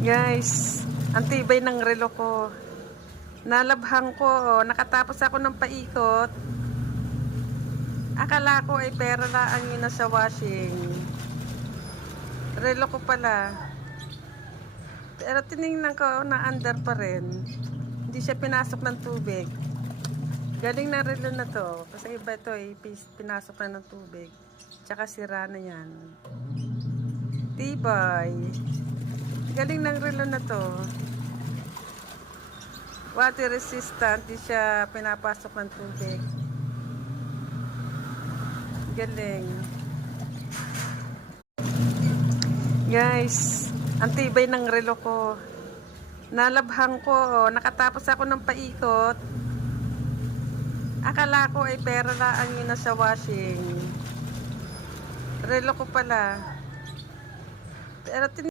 Guys, ang tibay ng relo ko. Nalabhang ko, oh. Nakatapos ako ng paikot. Akala ko ay pera lang yun nasa washing. Relo ko pala. Pero tinignan ko na under pa rin. Hindi siya pinasok ng tubig. Galing na relo na to. Kasi iba ito eh, pinasok na ng tubig. Tsaka sira na yan. Tibay. Galing ng relo na to. Water resistant. Di siya pinapasok ng tubig. Galing. Guys, ang tibay ng relo ko. Nalabhang ko, oh. Nakatapos ako ng paikot. Akala ko ay pera lang yun nasa washing. Relo ko pala. Pero